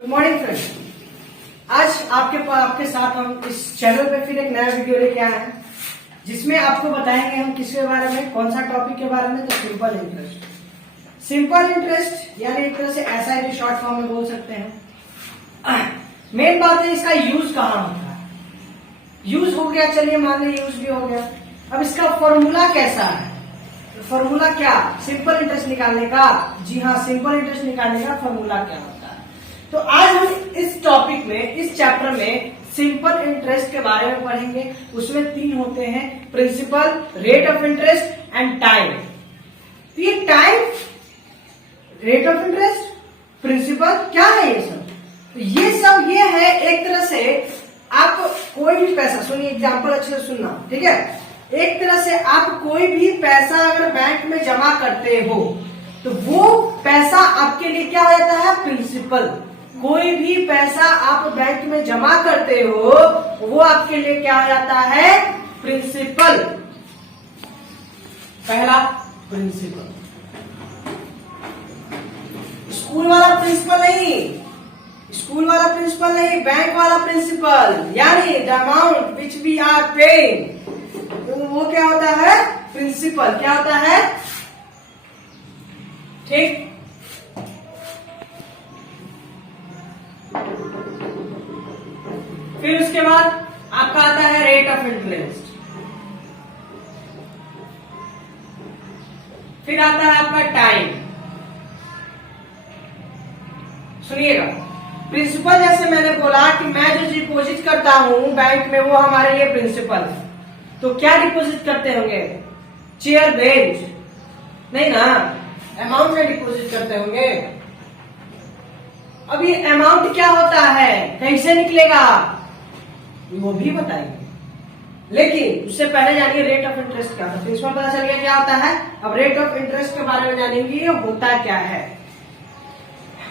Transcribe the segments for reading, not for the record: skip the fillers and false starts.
Good morning friends. आज आपके साथ हम इस चैनल पे फिर एक नया वीडियो लेके आए हैं जिसमें आपको बताएंगे हम किसके बारे में, कौन सा टॉपिक के बारे में। तो सिंपल इंटरेस्ट। सिंपल इंटरेस्ट यानी एक तरह से एसआईपी शॉर्ट फॉर्म में बोल सकते हैं। मेन बात है इसका यूज कहाँ होता है। यूज हो गया, चलिए मान लीजिए यूज भी हो गया। अब इसका फॉर्मूला कैसा है? फॉर्मूला क्या? सिंपल इंटरेस्ट निकालने का। जी हाँ, सिंपल इंटरेस्ट निकालने का फॉर्मूला क्या होता है। तो आज हम इस टॉपिक में, इस चैप्टर में सिंपल इंटरेस्ट के बारे में पढ़ेंगे। उसमें तीन होते हैं, principal, rate of interest and time. तो ये time, rate of interest, principal क्या है ये सब? तो ये है एक तरह से आप कोई भी पैसा, सुनिए एग्जाम्पल अच्छे से सुनना, ठीक है। एक तरह से आप कोई भी पैसा अगर बैंक में जमा करते हो तो वो पैसा आपके लिए क्या हो जाता है? प्रिंसिपल। कोई भी पैसा आप बैंक में जमा करते हो वो आपके लिए क्या हो जाता है? प्रिंसिपल। पहला प्रिंसिपल। स्कूल वाला प्रिंसिपल नहीं, स्कूल वाला प्रिंसिपल नहीं, बैंक वाला प्रिंसिपल, यानी the amount which we are paying, वो क्या होता है? प्रिंसिपल। क्या होता है? ठीक। फिर उसके बाद आपका आता है रेट ऑफ इंटरेस्ट। फिर आता है आपका टाइम। सुनिएगा, प्रिंसिपल जैसे मैंने बोला कि मैं जो डिपॉजिट करता हूं बैंक में वो हमारे लिए प्रिंसिपल है। तो क्या डिपॉजिट करते होंगे? चेयर, बेंच नहीं ना, अमाउंट में डिपॉजिट करते होंगे। अब ये अमाउंट क्या होता है, कैसे निकलेगा, वो भी बताएंगे। लेकिन उससे पहले जानिए रेट ऑफ इंटरेस्ट क्या होता है। प्रिंसिपल पता चल गया क्या होता है। अब रेट ऑफ इंटरेस्ट के बारे में जानेंगे, ये होता क्या है।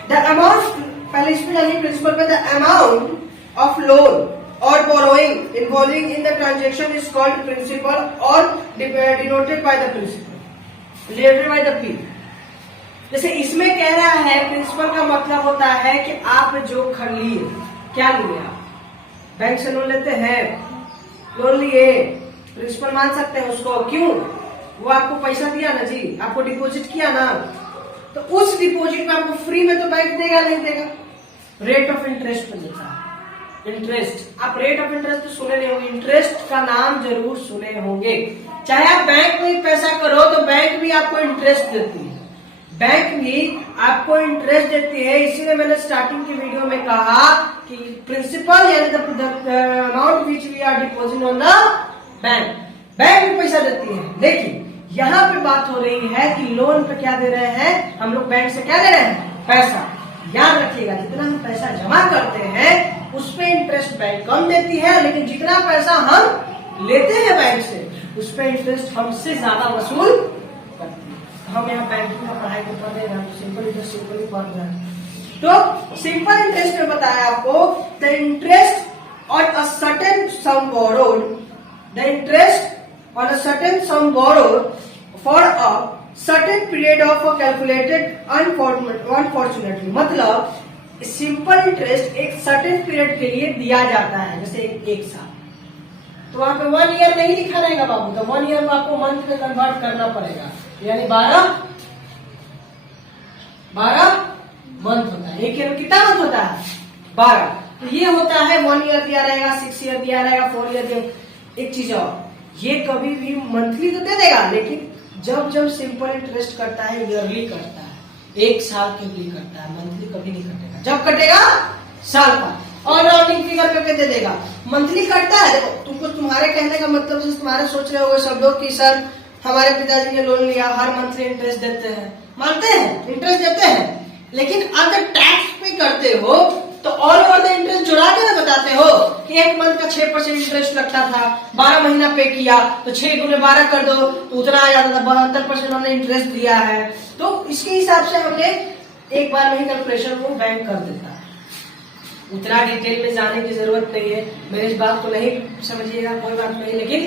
द अमाउंट, पहले इसमें जानिए प्रिंसिपल पे। The amount of loan or borrowing involving in the transaction is called principal or denoted by the principal, denoted by the P। जैसे इसमें कह रहा है प्रिंसिपल का मतलब होता है कि आप जो लिए, क्या लिए, आप बैंक से लोन लेते हैं, लोन लिए, प्रिंसिपल मान सकते हैं उसको। क्यों? वो आपको पैसा दिया ना जी, आपको डिपॉजिट किया ना, तो उस डिपॉजिट में आपको फ्री में तो बैंक देगा नहीं देगा। रेट ऑफ इंटरेस्ट पे देता है। इंटरेस्ट, आप रेट ऑफ इंटरेस्ट तो सुने नहीं होंगे, इंटरेस्ट का नाम जरूर सुने होंगे। चाहे आप बैंक में पैसा करो तो बैंक भी आपको इंटरेस्ट देती है, बैंक भी आपको इंटरेस्ट देती है। इसीलिए मैंने स्टार्टिंग की वीडियो में कहा कि प्रिंसिपल यानी the amount which we are deposit on the bank, bank भी पैसा देती है। लेकिन यहाँ पे बात हो रही है कि लोन पे क्या दे रहे हैं हम लोग, बैंक से क्या दे रहे हैं? पैसा। याद रखिएगा, जितना हम पैसा जमा करते हैं उस पे इंटरेस्ट बैंक कम देती है, लेकिन जितना पैसा हम लेते हैं बैंक से उस पे इंटरेस्ट हमसे ज्यादा वसूल करती है। हम यहाँ बैंकिंग का पढ़ाई को पढ़ रहे हैं, सिंपल इंटरेस्ट सिंपल ही पढ़ रहे हैं। तो सिंपल इंटरेस्ट में बताया आपको, the interest on a certain some borrowed, the interest on a certain some borrowed for a certain period of calculated unfortunately. मतलब सिंपल इंटरेस्ट एक सर्टेन पीरियड के लिए दिया जाता है, जैसे एक साल। तो वहां पे 1 ईयर नहीं लिखा रहेगा बाबू, तो 1 ईयर को आपको मंथ में कन्वर्ट करना पड़ेगा, यानी 12 मंथ होता है। एक ईयर में कितना मंथ होता है? 12। तो ये होता है 1 ईयर दिया रहेगा, 6 ईयर दिया रहेगा, 4 ईयर दिया। एक चीज और, ये कभी भी मंथली तो दे देगा, लेकिन जब सिंपल इंटरेस्ट करता है ईयरली करता है, एक साल के लिए करता है, मंथली कभी नहीं कटेगा। जब कटेगा साल का, और राउंडिंग फिगर करके दे देगा। मंथली कटता है, देखो तुमको, तुम्हारे कहने का मतलब से तुम्हारे सोच रहे होगे सब लोग कि सर हमारे पिताजी ने लोन लिया, हर मंथली इंटरेस्ट देते हैं। मानते हैं इंटरेस्ट देते हैं, लेकिन अगर टैक्स पे करते हो तो ऑल ओवर द इंटरेस्ट जुड़ा के ना बताते हो कि एक मंथ का 6% इंटरेस्ट लगता था, 12 महीना पे किया तो 6 गुने 12 कर दो तो उतना आ जाता था, 72% हमने इंटरेस्ट दिया है। तो इसके हिसाब से हमने एक बार में ही कैलकुलेशन को बैंक कर देता है। उतना डिटेल में जाने की जरूरत नहीं है, मेरी इस बात को नहीं समझिएगा, कोई बात नहीं। लेकिन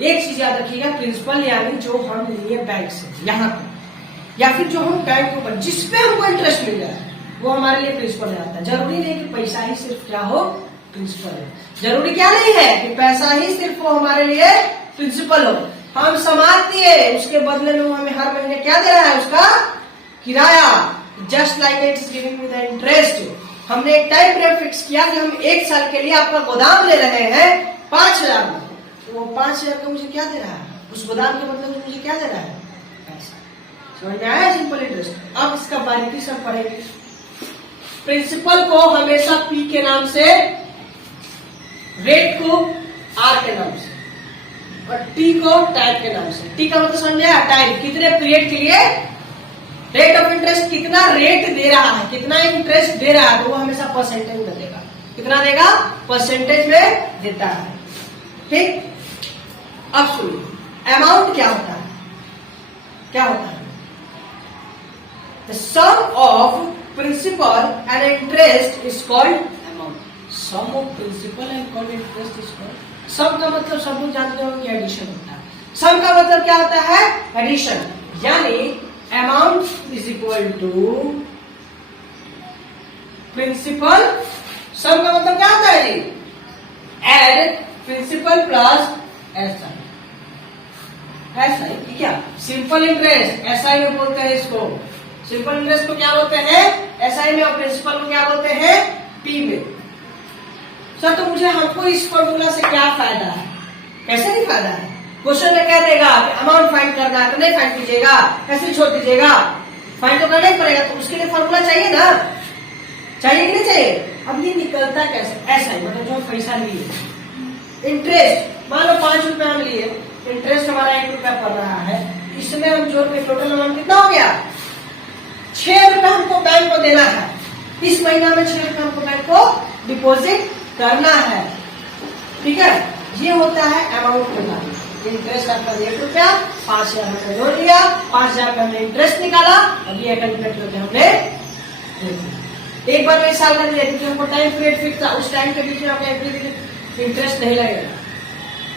एक चीज याद रखिएगा, प्रिंसिपल यानी जो हम लिए बैंक से यहाँ पे, या फिर जो हम बैंक के ऊपर जिसपे हमको इंटरेस्ट मिल रहा है वो हमारे लिए प्रिंसिपल हो जाता है। जरूरी नहीं कि पैसा ही सिर्फ क्या हो, प्रिंसिपल हो। जरूरी क्या नहीं है कि पैसा ही सिर्फ वो हमारे लिए प्रिंसिपल हो। हम समाज दिए, उसके बदले में वो हमें हर महीने क्या दे रहा है, उसका किराया। Just like it is giving with interest. हमने एक टाइम पीरियड फिक्स किया कि हम 1 साल के लिए आपका गोदाम ले रहे हैं 5,000 में, तो वो 5,000 का मुझे क्या दे रहा है, उस गोदाम के बदले में मुझे क्या दे रहा है, पैसा। समझ में आया सिंपल इंटरेस्ट। अब इसका बारीकी सब पढ़ेंगे। प्रिंसिपल को हमेशा पी के नाम से, रेट को आर के नाम से, और टी को टाइम के नाम से। टी का मतलब समझ आया, टाइम, कितने पीरियड के लिए रेट ऑफ इंटरेस्ट, कितना रेट दे रहा है, कितना इंटरेस्ट दे रहा है, तो वो हमेशा परसेंटेज में देगा। कितना देगा, परसेंटेज में देता है। ठीक, अब सुनिए अमाउंट क्या होता है, क्या होता है। The sum of principal and interest is called amount. Sum of principal and called interest is called. Sum का मतलब सब लोग जानते हो कि एडिशन होता है। सम का मतलब क्या होता है, एडिशन। यानी amount is equal to principal. Sum का मतलब क्या होता है जी, add principal plus SI. SI क्या, सिंपल इंटरेस्ट, एसआई में बोलते हैं इसको। सिंपल इंटरेस्ट को क्या बोलते हैं, एसआई में, और प्रिंसिपल को क्या बोलते हैं, पी में। सर तो मुझे, हमको इस फॉर्मूला से क्या फायदा है, कैसे नहीं फायदा है। क्वेश्चन में कह देगा अमाउंट फाइंड करना है, तो नहीं फाइंड कीजिएगा, ऐसे छोड़ दीजिएगा। फाइंड तो करना ही पड़ेगा, तो उसके लिए फॉर्मूला चाहिए ना, चाहिए कि नहीं चाहिए। अब ये निकलता कैसे, एसआई मतलब जो पैसा लिए। इंटरेस्ट मान लो 5 रुपए हम लिए, इंटरेस्ट हमारा 1 रुपया पड़ रहा है, इसमें हम जोड़ के टोटल अमाउंट कितना हो गया, 6 रुपए हमको बैंक को देना है। इस महीना में 6 रुपए हमको बैंक को डिपॉजिट करना है। ठीक है, ये होता है अमाउंट का। इंटरेस्ट आपका 1 रुपया, 5,000 हमने जोड़ लिया, 5,000 का हमने इंटरेस्ट निकाला, अब ये कैलकुलेट करके हमने एक बार में साल कर लिया, क्योंकि हमको टाइम पीरियड फिक्स था। उस टाइम के बीच में आपका इंटरेस्ट नहीं लगेगा।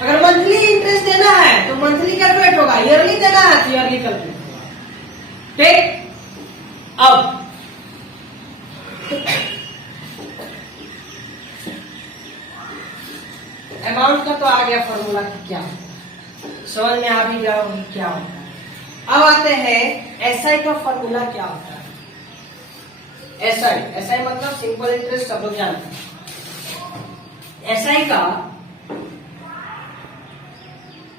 अगर मंथली इंटरेस्ट देना है तो मंथली कैलकुलेट होगा, ईयरली देना है तो ईयरली कैलकुलेट होगा। ठीक, अब अमाउंट का तो आ गया फॉर्मूला क्या, समझ में आ भी गया क्या होता है। अब आते हैं एसआई का फॉर्मूला क्या होता है। एसआई, एसआई मतलब सिंपल इंटरेस्ट, सब लोग जानते हैं। एसआई का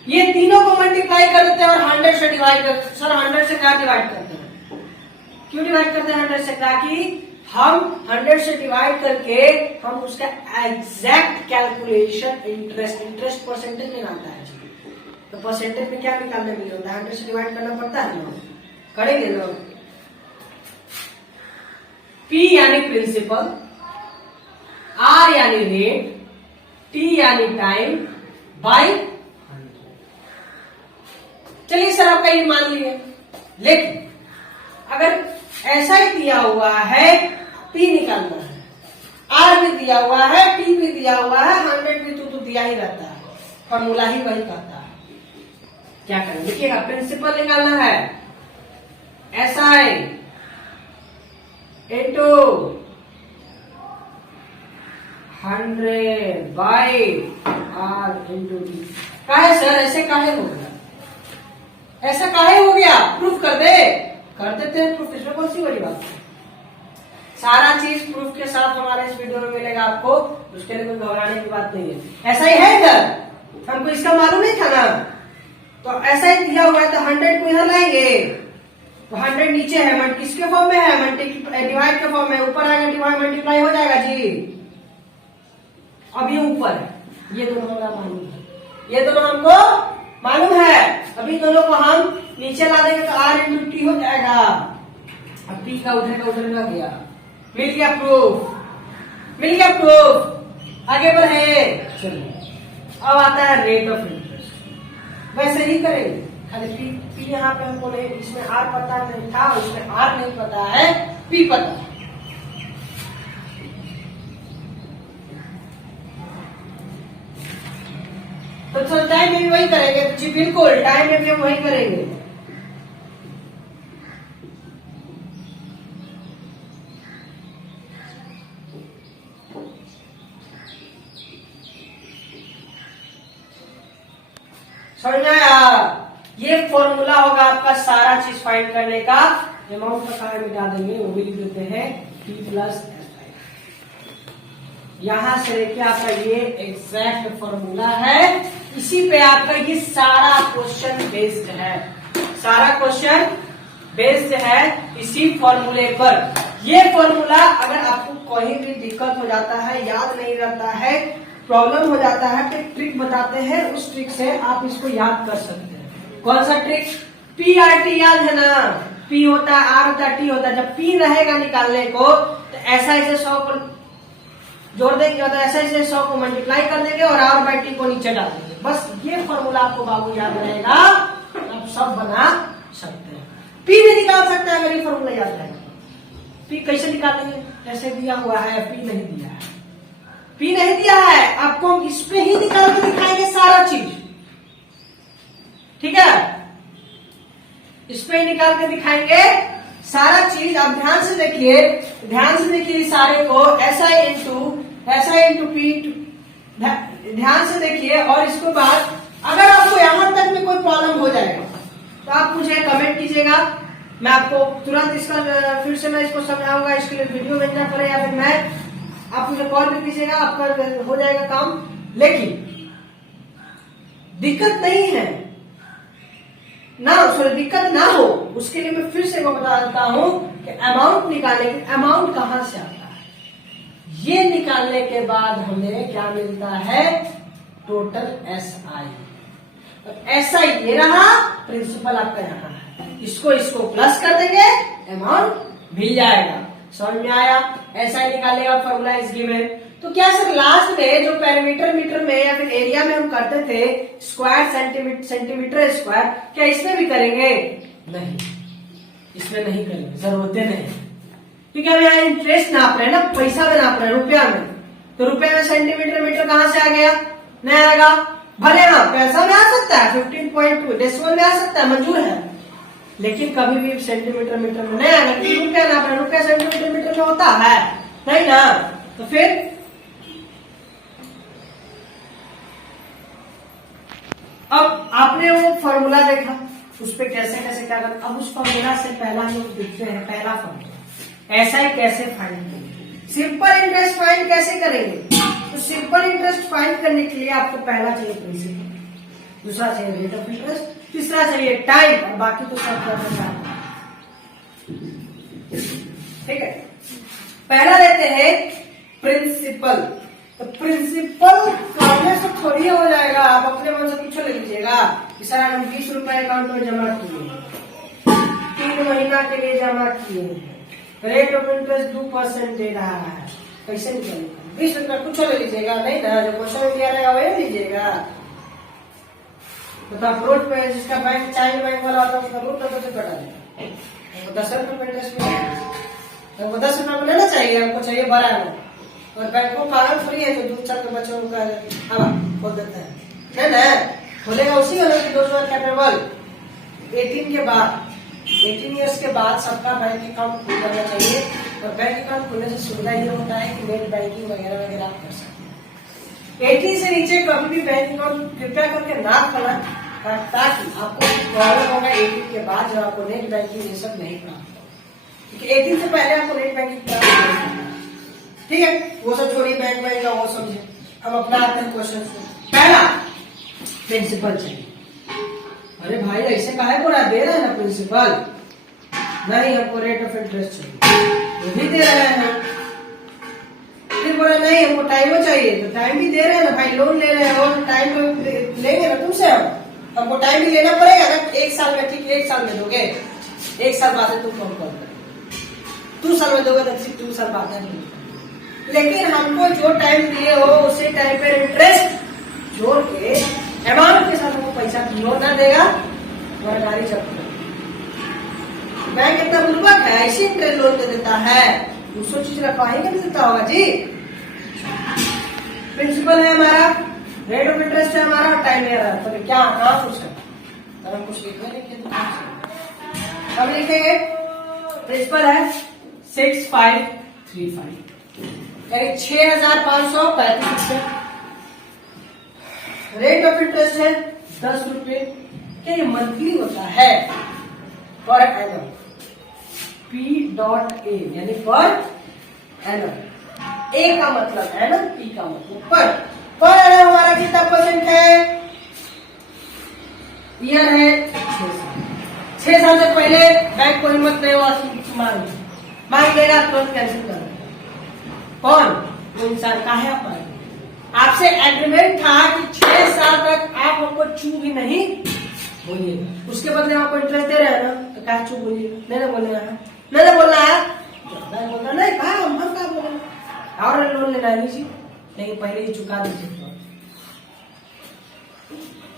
ये तीनों को मल्टीप्लाई कर देते हैं और 100 से डिवाइड करते हैं। सर 100 से क्या डिवाइड करते हैं, क्यों डिवाइड करते हैं 100 से, ताकि हम 100 से डिवाइड करके हम उसका एग्जैक्ट कैलकुलेशन, इंटरेस्ट परसेंटेज में आता है। तो परसेंटेज में क्या निकालने के लिए होता है, 100 से डिवाइड करना पड़ता है ना, करेंगे लोग। P यानी प्रिंसिपल, R यानी रेट, T यानी टाइम, बाई 100। चलिए सर आपका ये मान लिए, लेकिन अगर ऐसा ही दिया हुआ है, P निकालना है, R भी दिया हुआ है, T भी दिया हुआ है, 100 भी तो दिया ही रहता है, फॉर्मूला ही वही कहता है। क्या करें, देखिएगा प्रिंसिपल निकालना है, SI into 100 by R into T. काहे सर ऐसे काहे हो गया, ऐसा काहे हो गया, प्रूफ कर दे, कर देते हैं प्रूफ, इसमें कौन सी बड़ी बात है। सारा चीज प्रूफ के साथ हमारे इस वीडियो में मिलेगा आपको, उसके लिए कोई घबराने की बात नहीं है। ऐसा ही है इधर, हमको इसका मालूम नहीं था ना, तो ऐसा ही दिया हुआ है, तो 100 को इधर लाएंगे, तो 100 नीचे है, किसके फॉर्म में है, डिवाइड के फॉर्म में, ऊपर आएगा डिवाइड मल्टीप्लाई हो जाएगा जी। अब ये ऊपर है, ये दोनों हमारा मालूम है, ये दोनों हमको मालूम है। अभी दोनों को हम नीचे ला देंगे तो R इंटू टी हो जाएगा। अब P का उधर का उधर लग गया, मिल गया प्रूफ, मिल गया प्रूफ, आगे बढ़े। चलिए अब आता है रेट ऑफ इंटरेस्ट। वैसे ही करेंगे, खाली P यहाँ पे हमको नहीं, इसमें R पता नहीं था, इसमें R नहीं पता है, P पता है। तो टाइम में भी वही करेंगे, जी बिल्कुल, टाइम में भी हम वही करेंगे। समझ में आया? ये फॉर्मूला होगा आपका सारा चीज फाइंड करने का। अमाउंट का कार्य मिटा देंगे, वो भी लिख देते हैं P प्लस यहां से लेके आपका ये एग्जैक्ट फॉर्मूला है। इसी पे आपका ये सारा क्वेश्चन बेस्ड है, सारा क्वेश्चन बेस्ड है इसी फॉर्मूले पर। ये फॉर्मूला अगर आपको कोई भी दिक्कत हो जाता है, याद नहीं रहता है, प्रॉब्लम हो जाता है, तो ट्रिक बताते हैं, उस ट्रिक से आप इसको याद कर सकते हैं। कौन सा ट्रिक? PRT याद है ना? P होता है, R होता है, T होता है। जब P रहेगा निकालने को तो ऐसा ऐसे 100 को जोड़ देंगे, तो ऐसा ऐसे 100 को मल्टीप्लाई कर देंगे और R बाई T को नीचे डाल देंगे। बस ये फॉर्मूला आपको बाबू याद रहेगा, आप सब बना सकते हैं। P भी निकाल सकते हैं अगर ये फॉर्मूला याद रहेगा। P कैसे निकालेंगे? ऐसे दिया हुआ है, P नहीं दिया है, P नहीं दिया है, आपको इस पे ही निकाल के दिखाएंगे सारा चीज, ठीक है? इस पे ही निकाल के दिखाएंगे सारा चीज। आप ध्यान से देखिए, ध्यान से देखिए सारे को, SI इंटू P, ध्यान से देखिए। और इसके बाद अगर आपको यहां तक में कोई प्रॉब्लम हो जाएगा तो आप मुझे कमेंट कीजिएगा, मैं आपको तुरंत इसका फिर से मैं इसको समझाऊंगा। इसके लिए वीडियो भेजना पड़े या फिर आप मुझे कॉल भी कीजिएगा, आपका हो जाएगा काम। लेकिन दिक्कत नहीं है ना, दिक्कत ना हो उसके लिए मैं फिर से वो बता देता हूं कि अमाउंट निकालने के, अमाउंट कहां से आता है? ये निकालने के बाद हमें क्या मिलता है? Total SI। SI ये रहा, प्रिंसिपल आपका यहाँ है, इसको प्लस कर देंगे, अमाउंट मिल जाएगा। समझ में आया? SI निकालने का फॉर्मूला इज गिवन। तो क्या सर लास्ट में जो पैरामीटर मीटर में या फिर एरिया में हम करते थे स्क्वायर सेंटीमीटर स्क्वायर, क्या इसमें भी करेंगे? नहीं, इसमें नहीं करेंगे, जरूरत नहीं, क्योंकि हम यहाँ इंटरेस्ट नाप रहे हैं ना, पैसा में नाप रहे हैं, रुपया में। तो रुपये में सेंटीमीटर मीटर कहां से आ गया? नहीं आएगा। भले हाँ पैसा में आ सकता है, 15.2 डेसिमल में आ सकता है, मंजूर है, लेकिन कभी भी सेंटीमीटर मीटर में नहीं आएगा, क्योंकि रुपया नाप रहे हैं, रुपया सेंटीमीटर मीटर में होता है नहीं ना। तो फिर अब आपने वो फॉर्मूला देखा, उस पे कैसे कैसे क्या करना। अब उस फॉर्मूला से पहला हम लोग देखते हैं, पहला फॉर्मूला SI कैसे फाइंड करेंगे, सिंपल इंटरेस्ट फाइंड कैसे करेंगे। तो सिंपल इंटरेस्ट फाइंड करने के लिए आपको पहला चाहिए प्रिंसिपल, दूसरा चाहिए रेट ऑफ इंटरेस्ट, तीसरा चाहिए टाइम, और बाकी तो सब करना। ठीक है, पहला लेते हैं प्रिंसिपल। तो प्रिंसिपल करने से थोड़ी हो जाएगा, आप अपने मन से कुछ ले लीजिएगा। इस तरह हम 20 रुपए अकाउंट में जमा किए, 3 महीना के लिए जमा किए, रेट ऑफ इंटरेस्ट 2% दे रहा है, कैसे निकलेगा? 20 रुपए कुछ ले लीजिएगा, नहीं ना, जो क्वेश्चन दिया रहेगा वही लीजिएगा। तो अप्रोच पे जिसका बैंक चाइल्ड बैंक वाला होता है उसका रूट से कटा देगा, 10 रुपए इंटरेस्ट मिलेगा। हमको 10 रुपए में लेना चाहिए, हमको चाहिए बड़ा अमाउंट, और बैंक को पागल फ्री है जो 2-4 के बच्चों का हवा खोल देता है ना, खोलेगा उसी वाले की 200 कैपेबल। 18 के बाद, 18 ईयर्स के बाद सबका बैंक अकाउंट खुल जाना चाहिए, और बैंक अकाउंट खुलने से सुविधा ये होता है कि नेट बैंकिंग वगैरह वगैरह आप कर सकते हैं। 18 से नीचे कभी भी बैंक अकाउंट कृपया करके ना खोला, ताकि आपको प्रॉब्लम होगा 18 के बाद जब आपको नेट बैंकिंग ये सब नहीं प्राप्त हो, क्योंकि 18 से पहले आपको नेट बैंकिंग प्राप्त नहीं होगा। ठीक है, वो सब छोड़िए, बैंक बैंक का वो समझे। अब अपना आते हैं क्वेश्चन से। पहला प्रिंसिपल चाहिए। अरे भाई ऐसे काहे बोला, दे रहे हैं ना प्रिंसिपल, नहीं हमको रेट ऑफ इंटरेस्ट चाहिए, वो भी दे रहे हैं। फिर बोला नहीं हमको टाइम चाहिए, तो टाइम भी दे रहे हैं ना भाई, लोन ले रहे हो तो टाइम तो लेंगे ना तुमसे, हमको टाइम भी लेना पड़ेगा ना। 1 साल में, ठीक 1 साल में दोगे, 1 साल बाद तुम फोन कॉल करो, 2 साल में दोगे तो 2 साल बाद है, लेकिन हमको जो टाइम दिए हो उसी टाइम पे इंटरेस्ट जोड़ के अमाउंट के साथ हमको पैसा लोन ना देगा, हमारा गाड़ी जब्त कर। बैंक इतना बुर्बक है, ऐसी इंटरेस्ट लोन दे देता है, दूसरी चीज रखवाएंगे नहीं देता होगा जी। प्रिंसिपल है हमारा, रेट ऑफ इंटरेस्ट है हमारा, और टाइम ले रहा है, तो क्या कहाँ कुछ है, तब हम कुछ लिखने लिखे अब लिखेंगे। प्रिंसिपल है 6535, 6535 रुपए। रेट ऑफ इंटरेस्ट है 10 रुपए, क्या ये मंथली होता है? पर एनम, P.A यानी पर एनम। ए का मतलब एनम, पी का मतलब पर एनम हमारा कितना परसेंट है? ईयर है 6 साल से पहले बैंक को हिम्मत नहीं हुआ मांग लेगा, तुरंत कैंसिल कर देगा। कौन? वो इंसान का है पर आपसे एग्रीमेंट था कि 6 साल तक आप हमको चू भी नहीं बोलिएगा, उसके बदले आपको इंटरेस्ट दे रहे हैं ना, तो क्या चू बोलिए? नहीं बोलना है, नहीं बोलना है, बैंक बोलना नहीं, कहा हम क्या बोले और लोन लेना है जी, नहीं पहले ही चुका दीजिए।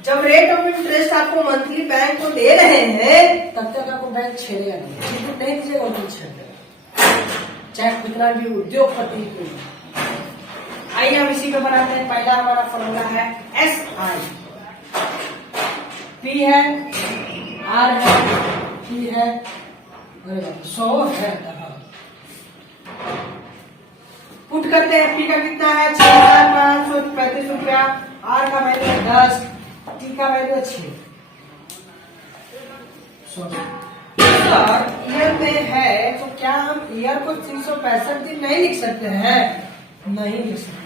जब रेट ऑफ इंटरेस्ट आपको मंथली बैंक को दे रहे हैं तब तक आपको बैंक छेड़ेगा नहीं दीजिएगा, उनको छेड़ देगा, चाहे कितना भी उद्योगपति क्यों। आइए हम इसी को बनाते हैं। पहला हमारा फॉर्मूला है SI, P है, R है, T है, 100 है। पुट करते हैं। P का कितना है? 6,535 रुपया, R का वैल्यू है 10, T का वैल्यू है 6। ईयर में है तो क्या हम ईयर को 365 दिन नहीं लिख सकते हैं? नहीं लिख सकते।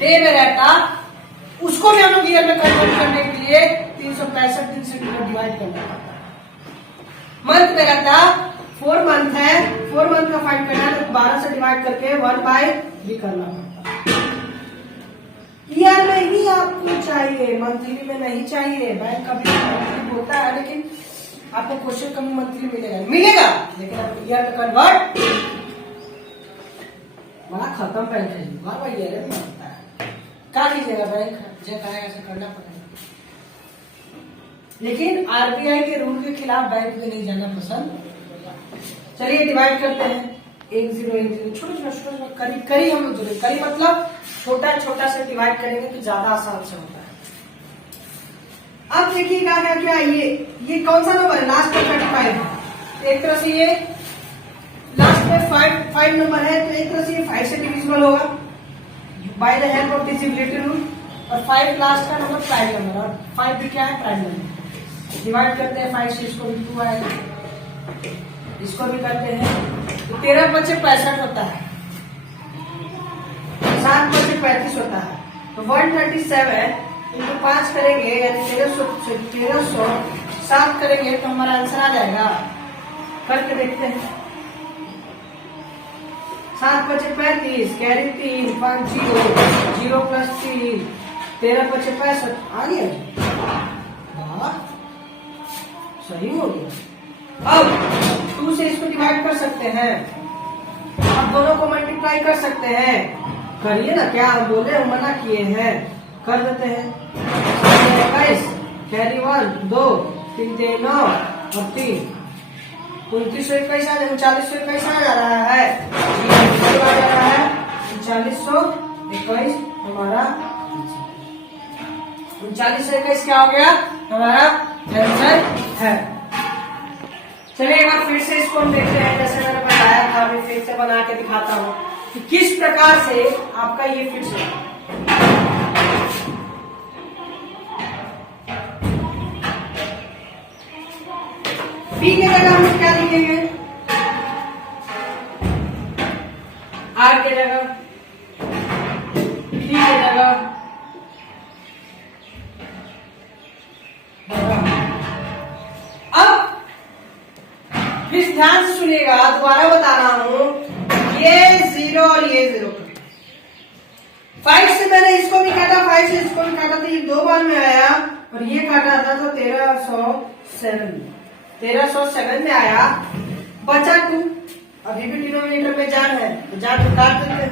डे में रहता उसको भी हम लोग ईयर में कन्वर्ट करने के लिए 365 दिन से डिवाइड करना पड़ता है। मंथ में रहता 4 मंथ है, 4 मंथ का फाइंड करना है तो 12 से डिवाइड करके 1/3 करना पड़ता है। ईयर में ही आपको चाहिए, मंथली में नहीं चाहिए। बैंक का भी मंथली होता है लेकिन आपको क्वेश्चन कभी मंथली मिलेगा लेकिन आपको ईयर में कन्वर्ट बड़ा खत्म बैंक है, बार ईयर में मांगता है। क्या कीजिएगा, बैंक जब आएगा ऐसा करना पड़ेगा। लेकिन आरबीआई के रूल के खिलाफ बैंक में नहीं जाना पसंद। चलिए डिवाइड करते हैं। 1 0 1 0 छोटा करीब करीब हम लोग जुड़े, करीब मतलब छोटा छोटा से डिवाइड करेंगे तो ज्यादा आसान से होता है। अब देखिएगा क्या ये कौन सा नंबर है? लास्ट में 35 है। एक तरह से ये लास्ट में 5 नंबर है तो एक तरह से ये 5 से डिविजिबल होगा by the help of divisibility rule. और 5 लास्ट का नंबर प्राइम नंबर, और 5 भी क्या है? Prime number. डिवाइड करते हैं 5 से, इसको भी 2 आएगा, इसको भी करते हैं तो 13 बचे 65 होता है, 7 बचे 35 होता है। तो 137 इनको 5 करेंगे यानी 1300 7 करेंगे तो हमारा आंसर आ जाएगा। करके देखते हैं। 7 बचे 35, कैरी 3, 5 0 प्लस 3, 13 बचे 65 आ गया। वाह सही हो गया। अब 2 से इसको डिवाइड कर सकते हैं, अब दोनों को मल्टीप्लाई कर सकते हैं। करिए ना, क्या हम बोले हम मना किए हैं, कर देते हैं। 21 कैरी 1 2 3 3 9 और 3 2921 आ 3921 आ जा रहा है, 3921 हमारा 3921 क्या हो गया? हमारा आंसर है। चलिए एक बार फिर से इसको हम देखते हैं। जैसे मैंने बताया था, मैं फिर से बना के दिखाता हूँ कि किस प्रकार से आपका ये फिक्स है। बी की जगह हम क्या लिखेंगे? आर की जगह, डी की जगह फिर ध्यान से सुनिएगा, दोबारा बता रहा हूं, ये 0 और ये 0। 5 से मैंने इसको भी काटा, 5 से इसको भी काटा, तो ये 2 बार में आया और ये काटा था तो 1307 में आया। बचा 2, अभी भी डिनोमिनेटर में जान है तो जान को काट देते हैं,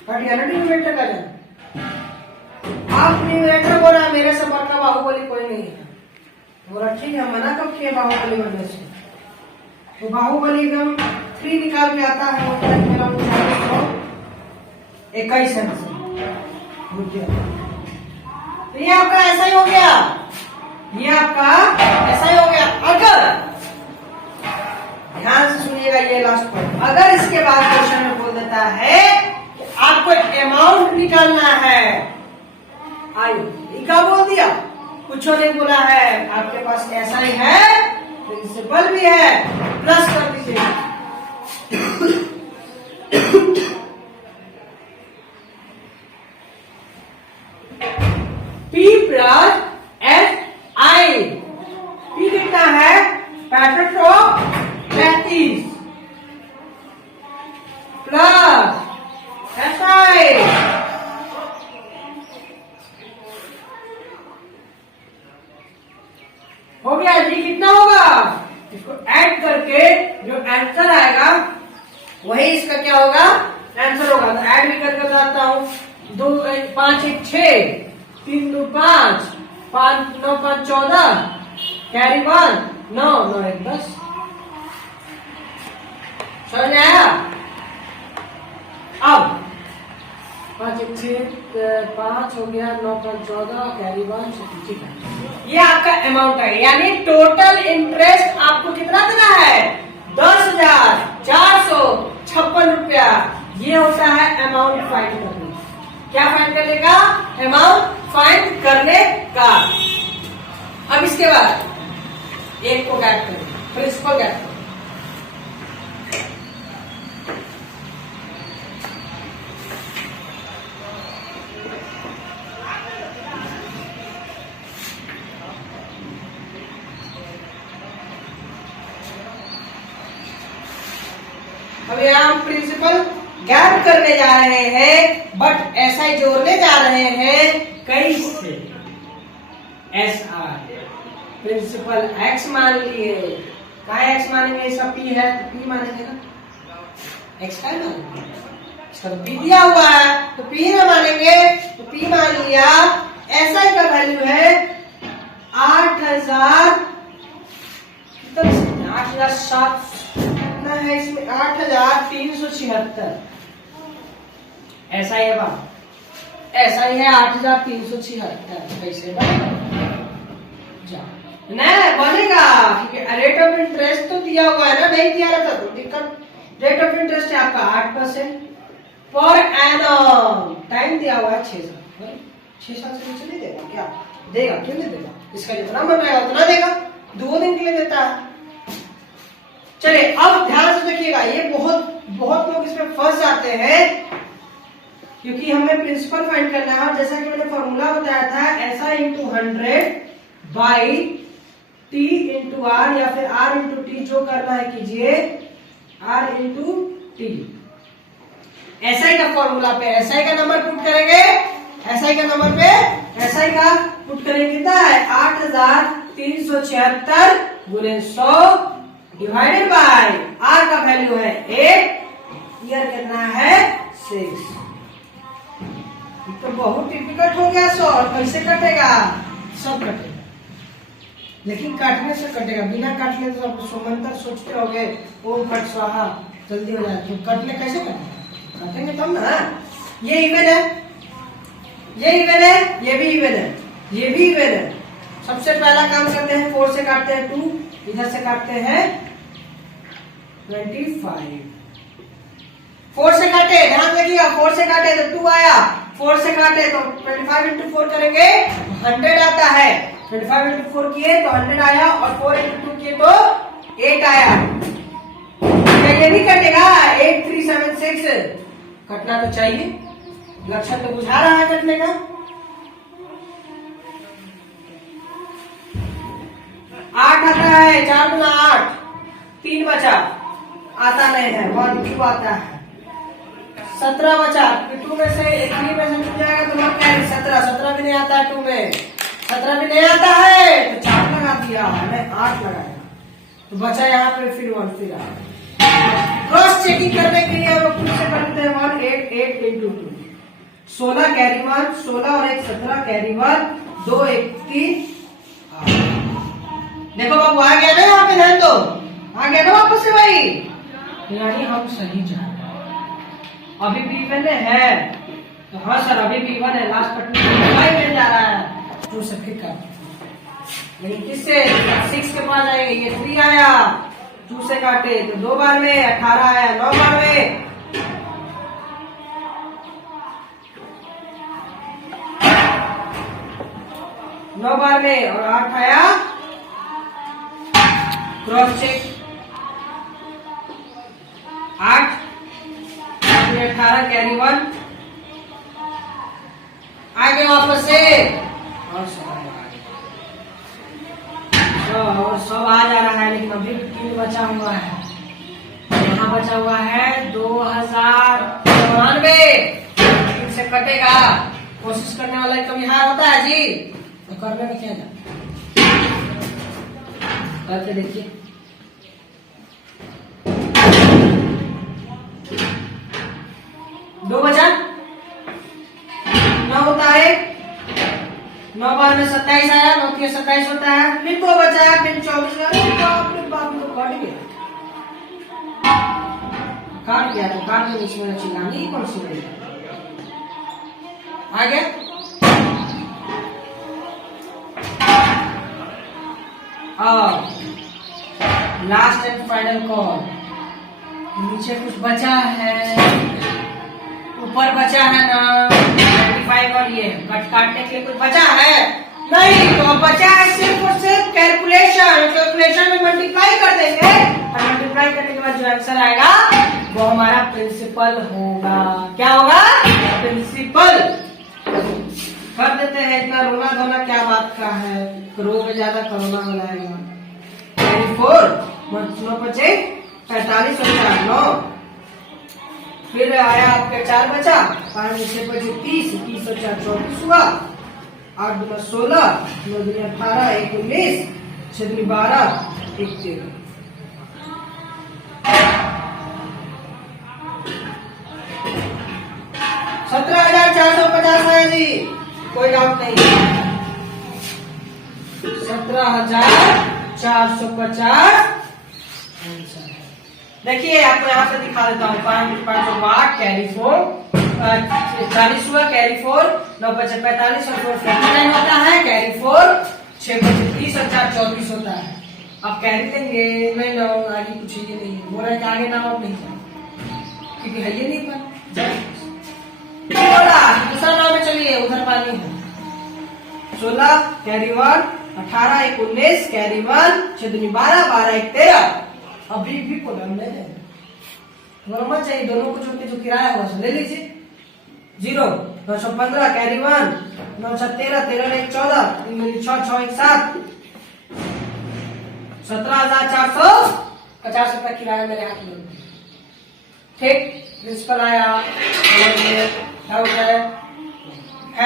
कट गया ना डिनोमिनेटर का जान। आप डिनोमिनेटर बोल रहा मेरे से बड़का बाहुबली कोई नहीं है। बोला ठीक है, मना कब किए बाहुबली बनने से? तो बाहुबली एकदम 3 निकाल के आता है, वो मेरा 21 है। तो ये आपका ऐसा ही हो गया, ये आपका ऐसा ही हो गया। अगर ध्यान से सुनिएगा ये लास्ट पॉइंट, अगर इसके बाद क्वेश्चन में बोल देता है कि आपको अमाउंट निकालना है। आइए, क्या बोल दिया, कुछ नहीं बोला है, आपके पास ऐसा ही है, प्रिंसिपल भी है, प्लस कर दीजिए। P plus S I, P कितना है 6535 प्लस एस आई हो गया जी। कितना होगा, इसको ऐड करके जो आंसर आएगा वही इसका क्या होगा, आंसर होगा। तो ऐड भी करके बताता हूँ, 2 5 1 6 3 2 5 5 9 5 14 कैरी 1 9 9 1 10। समझ में आया। अब 5 1 6 5 हो गया, 9 5 14 कैरी 1, ठीक है। ये आपका अमाउंट है, यानी टोटल इंटरेस्ट आपको कितना देना है, 10,456 रुपया। ये होता है अमाउंट फाइंड करने। क्या फाइंड करने का, अमाउंट फाइंड करने का। अब इसके बाद एक को गैप करें, प्रिंसिपल गैप करें। अब यहाँ हम प्रिंसिपल गैप करने जा रहे हैं, बट ऐसा ही जोड़ने जा रहे हैं कैसे, एस आर प्रिंसिपल एक्स मान लिए, क्या एक्स मानेंगे, इसका पी है तो पी मानेंगे ना, एक्स का मानेंगे, इसका तो पी दिया हुआ है तो पी ना मानेंगे, तो पी मान लिया। एस आई का वैल्यू है 8,000 8,007 है, इसमें 8,376 ऐसा ही है बात, ऐसा ही है 8,376 कैसे जा ना बनेगा, क्योंकि रेट ऑफ इंटरेस्ट तो दिया हुआ है ना, नहीं दिया रहता तो दिक्कत। रेट ऑफ इंटरेस्ट है आपका 8% पर एनम, टाइम दिया हुआ है 6 साल, 6 साल से नीचे नहीं देगा, क्या देगा, क्यों नहीं देगा, इसका जितना मन रहेगा उतना देगा, 2 दिन के लिए देता है। चलिए अब ध्यान से देखिएगा, ये बहुत लोग इसमें फंस जाते हैं, क्योंकि हमें प्रिंसिपल फाइंड करना है। और जैसा कि मैंने फॉर्मूला बताया था, ऐसा into 100 by T into R, या फिर आर इंटू टी, जो करना है कीजिए, आर इंटू टी। एसआई का फॉर्मूला पे एसआई का नंबर पुट करेंगे, एसआई का नंबर पे एसआई का पुट करेंगे, कितना है 8,376 गुणे 100 डिवाइडेड बाय आर का वैल्यू है 8, ईयर कितना है 6। तो बहुत डिफिकल्ट हो गया सॉल्व, कैसे कटेगा, सब कटेगा, लेकिन काटने से कटेगा, बिना काटने तो आप सुमंतर सोचते होगे ओम फट स्वाहा जल्दी हो जाए, तो कटने कैसे कटेगा, काटेंगे तब ना। ये इवन है, ये इवन है, ये भी इवन है, ये भी इवन है। सबसे पहला काम करते हैं, 4 से काटते हैं 2, इधर से काटते हैं 25, 4 से काटे, ध्यान देखिएगा, 4 से काटे तो 2 आया, 4 से काटे तो 25 इंटू 4 करेंगे 100 आता है, 25 इंटू 4 किए तो 100 आया, और 4 इंटू 2 किए तो 8 आया। क्या ये भी कटेगा, 8376 कटना तो चाहिए, लक्षण तो बुझा रहा है कटने का। 8 आता है, 4 गुना 8, 3 बचा, आता नहीं है, 1 2 आता है, 17 बचा, 2 में से 3 में से मिल जाएगा तो 1 कैरी 17 भी नहीं आता है, 2 में 17 भी नहीं आता है, तो 4 लगा दिया, मैंने 8 लगाया, तो बचा यहाँ पे फिर 1 फिर क्रॉस चेकिंग करने के लिए हम लोग फिर से करते हैं 1 8 8 इंटू 2, 16 कैरी 1, 16 और 1 17 कैरी 1, 2 1 3 8। देखो बाबू आ गया ना, यहाँ पे ध्यान दो, आ गया ना वापस से भाई, यानी हम सही जा रहे हैं। अभी भी इवन है, तो हाँ सर अभी भी इवन है, लास्ट कटने भाई मिल जा रहा है, तो सब फिर कर, लेकिन किससे 6 के पास आएंगे, ये 3 आया, 2 से काटे तो 2 बार में 18 आया, 9 बार में 9 बार में, और 8 आया क्रॉस चेक, 8 18 कैरी 1, आगे वापस से और सब आ जा रहा है, लेकिन अभी 3 बचा हुआ है। यहाँ बचा हुआ है 2099, 3 से कटेगा। कोशिश करने वाला कभी हार होता है जी, तो करने में क्या जाता, करके देखिए। 2 बचा, 9 होता है, 9 बार में 27 आया, 9 के 27 होता है, फिर 2 बचा, फिर 24, बाप रे बाप, तो कट गया, काट गया। तो काट के नीचे में चिल्लानी कौन सी बड़ी आ गया। अब लास्ट एंड फाइनल कॉल, नीचे कुछ बचा है, ऊपर बचा है ना 95, और ये कट काटने के लिए कुछ बचा है नहीं, तो अब बचा है सिर्फ और सिर्फ कैलकुलेशन में मल्टीप्लाई कर देंगे, और मल्टीप्लाई करने के बाद जो आंसर आएगा वो हमारा प्रिंसिपल होगा। क्या होगा? प्रिंसिपल। कर देते हैं, इतना रोना धोना क्या बात का है, रो में ज्यादा कोरोना हो जाएगा। 4 9 बचे 45 और 4 9, फिर आया आपका 4 बचा, 5 से बचे 30, 30 और 4 34 हुआ, 8 दूना 16, 9 दूनी 18, 1 19, 6 दूनी 12, 1 13। 17,450 है जी, कोई डाउट नहीं। 17,450 देखिए, आपको यहाँ पे दिखा देता हूँ। 5 कैरी 4, 40 हुआ, कैरी 4, 9 बचे 45 और 4 49 होता है, कैरी 4, 6 बचे 30 और 4 34 होता है। अब कैरी लेंगे, नहीं ना आगे कुछ ये नहीं है, बोल रहे कि आगे नाम नहीं है, क्योंकि है ये नहीं पर बोला दूसरा नाम में। चलिए उधर पानी है। 16 कैरी 1, 18 1 19, कैरी 1, 6 दूनी 12, 12 1 13। अभी भी कॉलम में है, दोनों चाहिए, दोनों को जोड़ के जो किराया हुआ ले लीजिए। 0 915 कैरी 1, 9 7 13, 13 1 14, 3 6 6 1 7, 17,450 रुपया किराया मेरे हाथ में। ठीक, प्रिंसिपल आया, डाउट है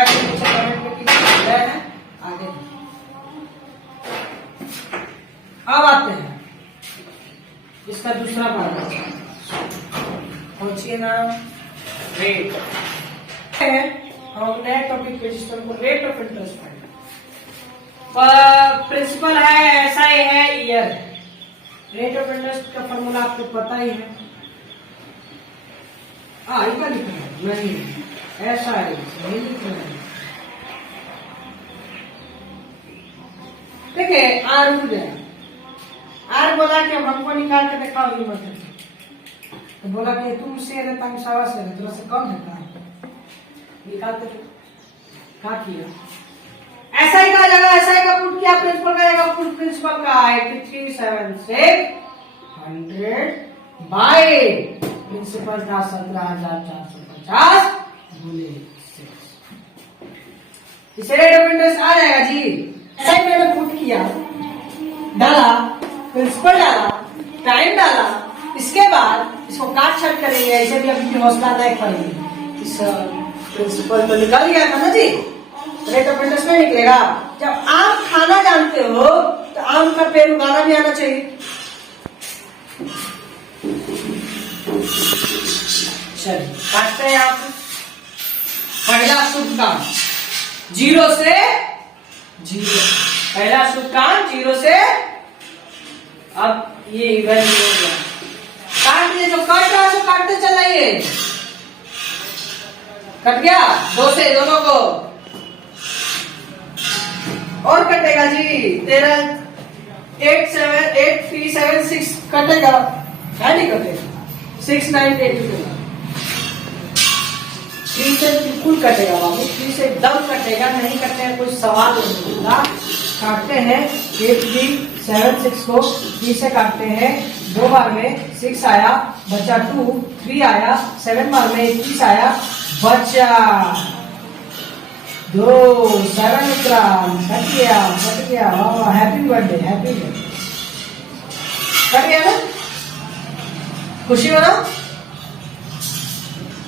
तो नीचे कमेंट में किसी है आगे। अब आते हैं इसका दूसरा पार्ट, पहुंचिए ना रेट है। हम नए टॉपिक पे जिस पर रेट ऑफ इंटरेस्ट प्रिंसिपल है, ऐसा ही है ईयर। रेट ऑफ इंटरेस्ट का फॉर्मूला आपको पता ही है। इतना लिखना है नहीं, ऐसा है नहीं लिखना है। देखिए आर उठ गया, आर बोला कि हमको निकाल के दिखाओ हिम्मत है, तो बोला कि तुम शेर है, तुम सवा शेर है, थोड़ा सा कम है, निकालते क्या किया, ऐसा ही कहा जाएगा, ऐसा ही का पुट किया, प्रिंसिपल का जाएगा, पुट प्रिंसिपल का 8376 100 बाय प्रिंसिपल का 17,450 गुने 6। इसे रेट ऑफ इंटरेस्ट आ जाएगा जी। ऐसा ही मैंने पुट किया, डाला, प्रिंसिपल डाला, टाइम डाला, इसके बाद इसको काट छाट करेंगे, ऐसे भी अभी हौसला लायक पड़ेगी। इस प्रिंसिपल तो निकल गया था ना जी, रेट ऑफ इंटरेस्ट नहीं निकलेगा। जब आप खाना जानते हो तो आम का पेड़ उगाना भी आना चाहिए। चलिए काटते हैं आप। पहला शुभ काम 0 से 0, पहला शुभ काम 0 से, अब ये इधर हो गया, काट दिए, जो कट रहा है सो काटते चलाइए। कट गया 2 से दोनों को, और कटेगा जी 13 8 7 8 3 7 6 कटेगा, है नहीं कटेगा 6 9 8 2। 3 से बिल्कुल कटेगा बाबू, 3 से एकदम कटेगा, नहीं कटने का कोई सवाल नहीं होगा। काटते हैं 8 3 7 6 को 3 से काटते हैं, 2 बार में 6 आया, बचा 2, 3 आया, 7 बार में 21 आया, बचा 2, 7 उतरा, कट गया। Happy birthday, happy birthday. Cut गया ना, खुशी हो ना,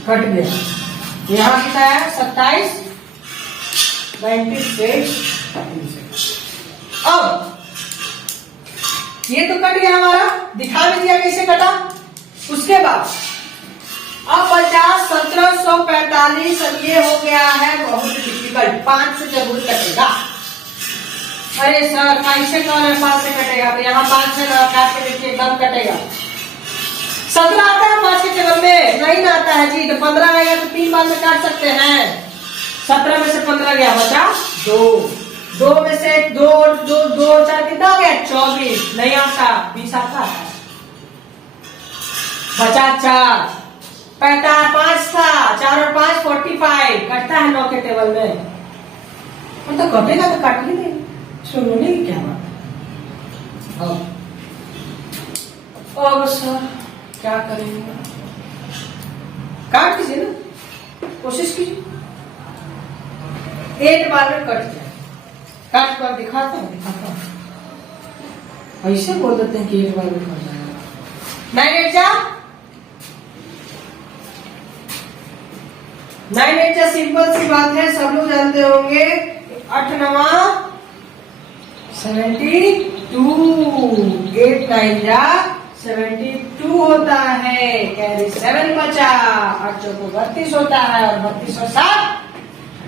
कट गया। यहाँ कितना है 27 96। अब ये तो कट गया हमारा, दिखा भी दिया कैसे कटा। उसके बाद अब 50 1745, अब ये हो गया है बहुत डिफिकल्ट, 5 से जरूर कटेगा। अरे सर कैसे कौन है 5 से कटेगा, तो यहाँ 5 से ना काट के देखिए एकदम कटेगा। 17 आता है 5 के टेबल में, नहीं आता है जी, तो 15 आएगा तो 3 बार में काट सकते हैं। 17 में से 15 गया, बचा 2 में से 2 4 कितना हो गया 24, नहीं आता 20 आता है, बचा 4, 5 था, 4 और 5 45, कटता है 9 के टेबल में। तो कटेगा तो काट ही नहीं, सुनने की क्या बात। अब सर क्या करेंगे, काट कीजिए ना, कोशिश कीजिए 8 बार में कट जाए। काट कर दिखाता हूँ, ऐसे बोल देते हैं कि 1 बार में कट जाएगा। 9 8 जा सिंपल सी बात है, सब लोग जानते होंगे। 8 9 72, 8 9 जा 72 होता है, कैरी 7 बचा, 8 चौको 32 होता है, और 32 और 7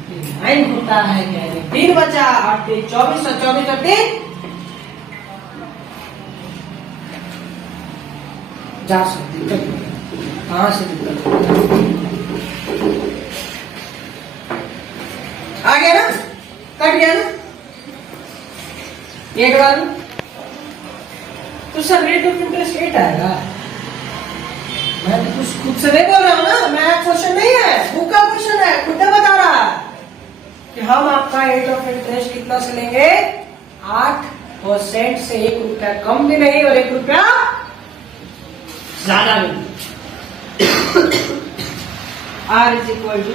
39 होता है, कैरी 3 बचा, 8 3 24 और 24 और 3 जा सकती, कहाँ से दिक्कत आ गया ना, कट गया ना 8 बार। तो सर रेट ऑफ इंटरेस्ट 8 आएगा, मैं तो कुछ खुद से नहीं बोल रहा हूँ ना, मैं क्वेश्चन नहीं है, बुक का क्वेश्चन है, खुद बता रहा है कि हम आपका रेट ऑफ इंटरेस्ट कितना से लेंगे 8% से, 1 रुपया कम भी नहीं और 1 रुपया ज्यादा भी। R इज इक्वल टू,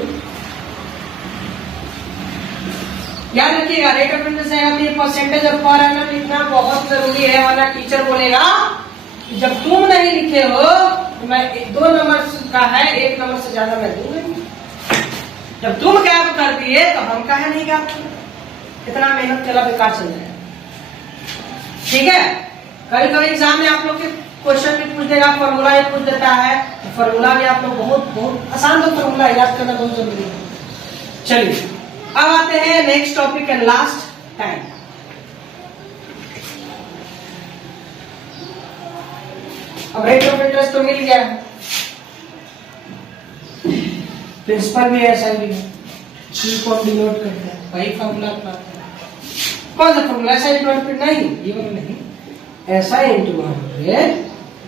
याद रखिएगा रेट ऑफ इंटरेस्ट है परसेंटेज और पर एनम लिखना बहुत जरूरी है, वरना टीचर बोलेगा कि जब तुम नहीं लिखे हो तो मैं 2 नंबर का है, 1 नंबर से ज्यादा मैं दूंगा। जब तुम गैप कर दिए तो हम कहे नहीं गैप, कितना मेहनत चला बेकार चल जाएगा। ठीक है, कभी कभी एग्जाम में आप लोग के क्वेश्चन भी पूछ देगा, फॉर्मूला भी पूछ देता है, तो फॉर्मूला भी आप लोग बहुत आसान, तो फॉर्मूला याद करना बहुत जरूरी है। चलिए अब आते हैं next topic and last time. अब रेट ऑफ इंटरेस्ट तो मिल गया, प्रिंसिपल भी ऐसा ही है, सी को डिनोट करता है, वही फॉर्मूला अपनाते हैं। कौन सा फॉर्मूला, ऐसा इंटू 100 नहीं, ये वाला नहीं, ऐसा इंटू 100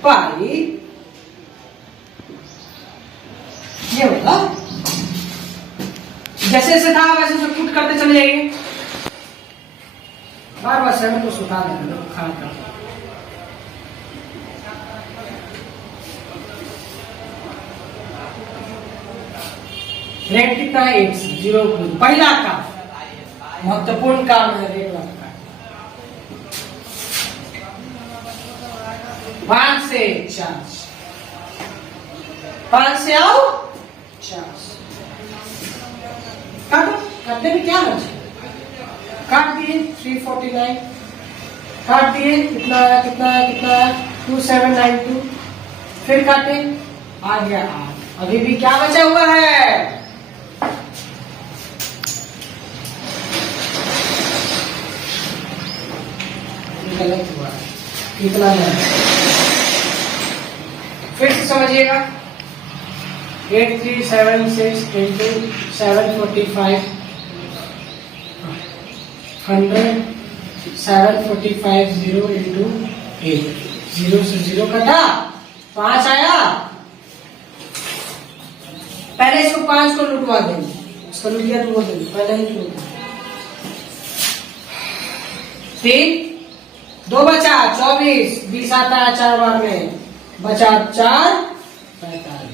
पाई, ये होगा। जैसे जैसे था वैसे सब पुट करते चले जाइए, बार बार 7 को सुखा देना, खड़ा कर रेट कितना है 8 से 0, पहला काम महत्वपूर्ण काम है रेट वाला। 5 से 4, 5 से आओ 4, काटो, काटने में क्या मर्जी, काट दिए 349, काट दिए कितना आया 2792, फिर काटे आ गया 8, अभी भी क्या बचा हुआ है, गलत हुआ कितना है, फिर से समझिएगा 8376 into 745 100 745 0 into 8, 0 से 0 कटा, 5 आया, पहले इसको 5 को लुटवा देंगे, इसको लुट गया तो वो देंगे, पहले ही लुट। 3 2 बचा 24, 20 आता है 4 बार में, बचा 4 45।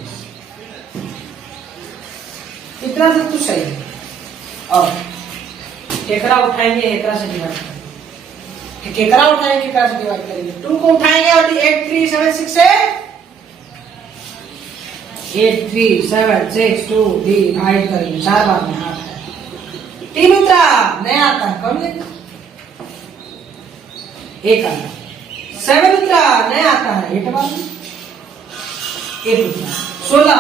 इतना तक तो सही है। और केकरा उठाएंगे, एकरा से डिवाइड करेंगे, केकरा उठाएंगे, केकरा से डिवाइड करेंगे। 2 को उठाएंगे और 8 3 7 6 से 8 3 7 6 2 डिवाइड करेंगे, 4 बार में हाथ है। 3 उतरा नहीं आता, कम लेता 1 आता। 7 उतरा नहीं आता है, 8 बार में 1 उतरा। 16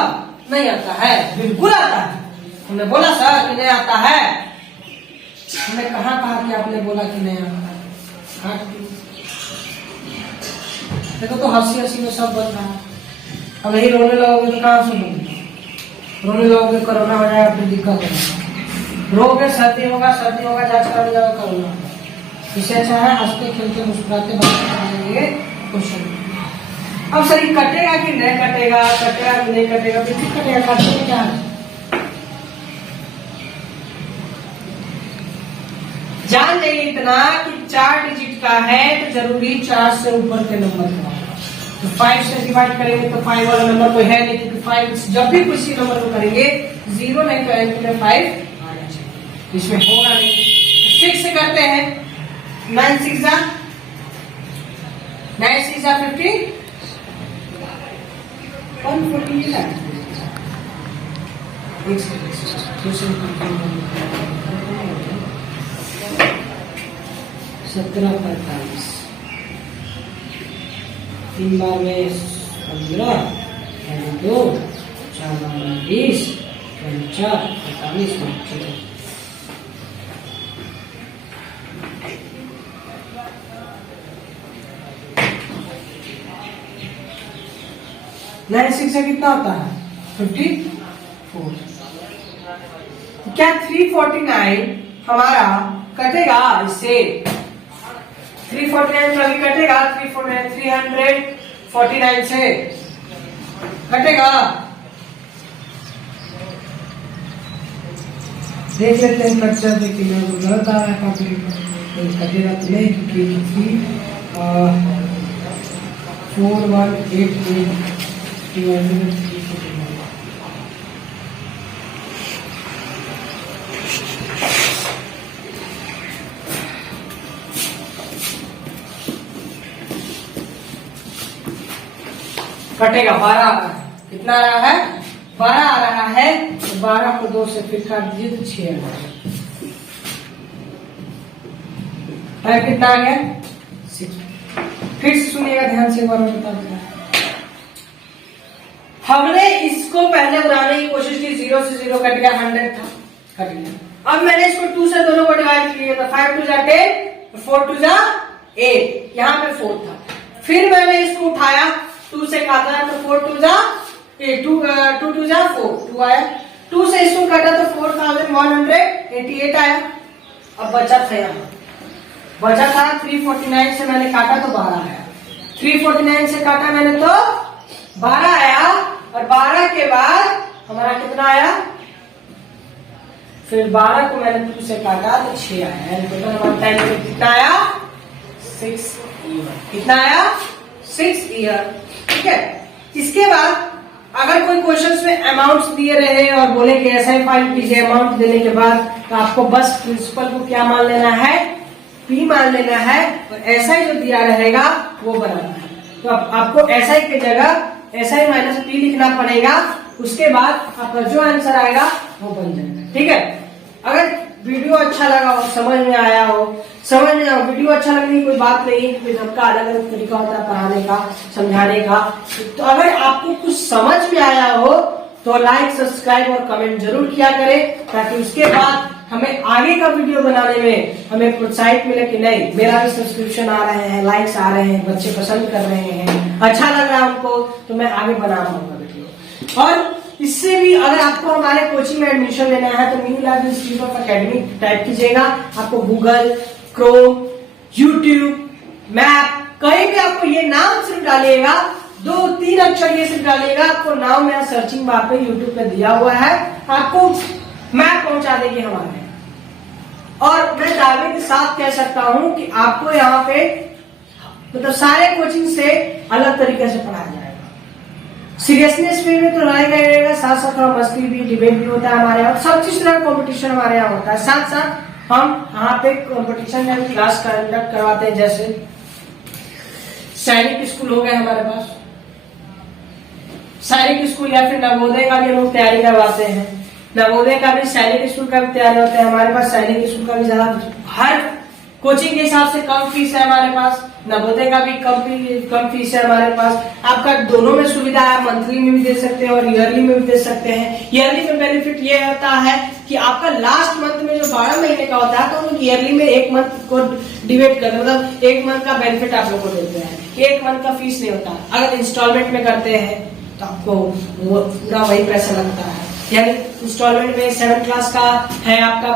नहीं आता है, बिल्कुल आता है। हमने बोला सर कि नहीं आता है, हमने कहा कि आपने बोला कि नहीं आता है। देखो तो हंसी हंसी में सब बन रहा है। अब यही रोने लगोगे तो कहाँ से बनेगा? रोने लगोगे कोरोना हो जाएगा, फिर दिक्कत होगा। रोगे सर्दी होगा, जांच कराने जाओ कोरोना। इससे अच्छा है हंसते खेलते मुस्कुराते बात करेंगे क्वेश्चन। अब सर ये कटेगा कि नहीं कटेगा, कटेगा कि नहीं कटेगा, बिल्कुल कटेगा। काटने में क्या है? जान जाइए इतना कि 4 डिजिट का है तो जरूरी 4 से ऊपर के नंबर का होगा। तो 5 से डिवाइड करेंगे तो 5 वाला नंबर कोई है नहीं, क्योंकि 5 जब भी किसी नंबर को करेंगे 0 नहीं करेंगे तो 5 आना चाहिए, इसमें होगा नहीं। 6 से करते हैं, 9 6 जा 50 140 है। 17 45 3 बार में 15 2 4 बार में 20 4 45 9 6 से कितना होता है 54। क्या 349 हमारा कटेगा इससे? 349 कभी कटेगा? 349 से कटेगा? देख लेते हैं कच्चा, देखिए मेरे को गलत आ रहा है कॉपी, कटेगा तो नहीं, क्योंकि 4188 कटेगा 12 आ रहा है। कितना आ रहा है? 12 आ रहा है। तो 12 को 2 से फिर काट दीजिए तो 6 आ जाएगा। टाइम कितना आ गया? 6। फिर से सुनिएगा ध्यान से, एक बार बता दूंगा। हमने इसको पहले उड़ाने की कोशिश की, 0 से 0 कट गया, 100 था, कट गया। अब मैंने इसको 2 से दोनों को डिवाइड किया था, 5 2 जा 10, 4 2 जा 8, यहाँ पे 4 था। फिर मैंने इसको उठाया, 2 से काटा तो 4 2 जा 8, 2 2 जा 4, 2 आया। 2 से इसको काटा तो 4188 आया। अब बचा था, यहाँ बचा था 349 से मैंने काटा तो 12 आया। 349 से काटा मैंने तो 12 आया, और 12 के बाद हमारा कितना आया? फिर 12 को मैंने 2 से काटा तो 6 आया। टोटल हमारा टाइम कितना आया? 6 ईयर। कितना आया? 6 ईयर। ठीक है। इसके बाद अगर कोई क्वेश्चंस में अमाउंट्स दिए रहे और बोले कि ऐसा ही फाइंड कीजिए, अमाउंट देने के बाद, तो आपको बस प्रिंसिपल को क्या मान लेना है? P मान लेना है, और ऐसा ही जो दिया रहेगा वो बनाना है। तो आपको ऐसा ही की जगह ऐसा ही माइनस P लिखना पड़ेगा। उसके बाद आपका जो आंसर आएगा वो बन जाएगा। ठीक है। अगर वीडियो अच्छा लगा हो, समझ में आया हो, वीडियो अच्छा लगने की कोई बात नहीं, कोई सबका अलग अलग तरीका होता है पढ़ाने का, समझाने का। तो अगर आपको कुछ समझ में आया हो तो लाइक, सब्सक्राइब और कमेंट जरूर किया करें, ताकि उसके बाद हमें आगे का वीडियो बनाने में हमें प्रोत्साहित मिले कि नहीं, मेरा भी सब्सक्रिप्शन आ रहे हैं, लाइक्स आ रहे हैं, बच्चे पसंद कर रहे हैं, अच्छा लग रहा है हमको, तो मैं आगे बना पाऊंगा वीडियो। और इससे भी अगर आपको हमारे कोचिंग में एडमिशन लेना है तो new life institute of academy type कीजिएगा। आपको गूगल, क्रोम, यूट्यूब, मैप, कहीं भी आपको ये नाम सिर्फ डालिएगा, 2-3 अक्षर ये सिर्फ डालिएगा, आपको नाम मेरा सर्चिंग बार पे यूट्यूब पे दिया हुआ है, आपको मैप पहुंचा देगी हमारे। और मैं दावे के साथ कह सकता हूं कि आपको यहाँ पे मतलब सारे कोचिंग से अलग तरीके से पढ़ाया जाएगा। सीरियसनेस में तो रहेगा, साथ साथ थोड़ा मस्ती भी, डिबेट भी होता है हमारे यहाँ, सब चीज तरह कॉम्पिटिशन हमारे यहाँ होता है। साथ साथ हम यहाँ पे कॉम्पिटिशन में क्लास कंडक्ट करवाते हैं, जैसे सैनिक स्कूल हो गए हमारे पास, सैनिक स्कूल या फिर नवोदय का भी हम लोग तैयारी करवाते हैं। नवोदय का भी, सैनिक स्कूल का भी तैयारी होता है हमारे पास। सैनिक स्कूल का भी ज्यादा, हर कोचिंग के हिसाब से कम फीस है हमारे पास। नवोदय का भी कम फीस है हमारे पास। आपका दोनों में सुविधा है, मंथली में भी दे सकते हैं और ईयरली में भी दे सकते हैं। ईयरली में बेनिफिट ये होता है कि आपका लास्ट मंथ में जो 12 महीने का होता है, तो हम ईयरली में एक मंथ को डिवाइड करते हैं, मतलब एक मंथ का बेनिफिट आप लोग को देते हैं कि एक मंथ का फीस नहीं होता। अगर इंस्टॉलमेंट में करते हैं तो आपको वो पूरा वही पैसा लगता है। यानी इंस्टॉलमेंट में 7 क्लास का है आपका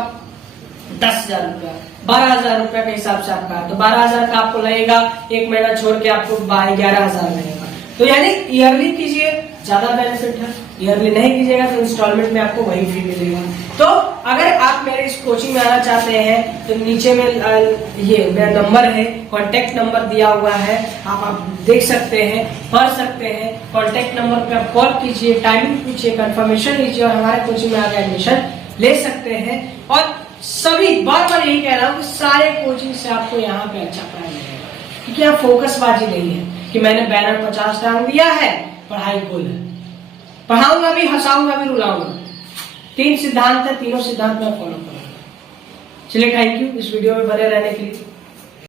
10,000 रुपया, 12,000 रुपया के हिसाब से आपका, तो 12,000 का आपको लगेगा, एक महीना छोड़ के आपको 11,000 लगेगा। तो यानी ईयरली कीजिए, ज्यादा बेनिफिट है। ईयरली नहीं कीजिएगा तो इंस्टॉलमेंट में आपको वही फी मिलेगा। तो अगर आप मेरे इस कोचिंग में आना चाहते हैं तो नीचे में ये मेरा नंबर है, कांटेक्ट नंबर दिया हुआ है, आप देख सकते हैं, पढ़ सकते हैं। कांटेक्ट नंबर पे आप कॉल कीजिए, टाइमिंग पूछिए, कंफर्मेशन लीजिए और हमारे कोचिंग में आकर एडमिशन ले सकते हैं। और सभी बार यही कह रहा हूँ कि सारे कोचिंग से आपको यहाँ पे अच्छा पढ़ाई मिलेगा, क्योंकि यहाँ फोकसबाजी नहीं है कि मैंने बैनर 50 टांग दिया है, पढ़ाई कुल है। पढ़ाऊंगा भी, हंसाऊंगा भी, रुलाऊंगा। 3 सिद्धांत है, तीनों सिद्धांत मैं फॉलो करूंगा। चलिए, थैंक यू इस वीडियो में बने रहने के लिए।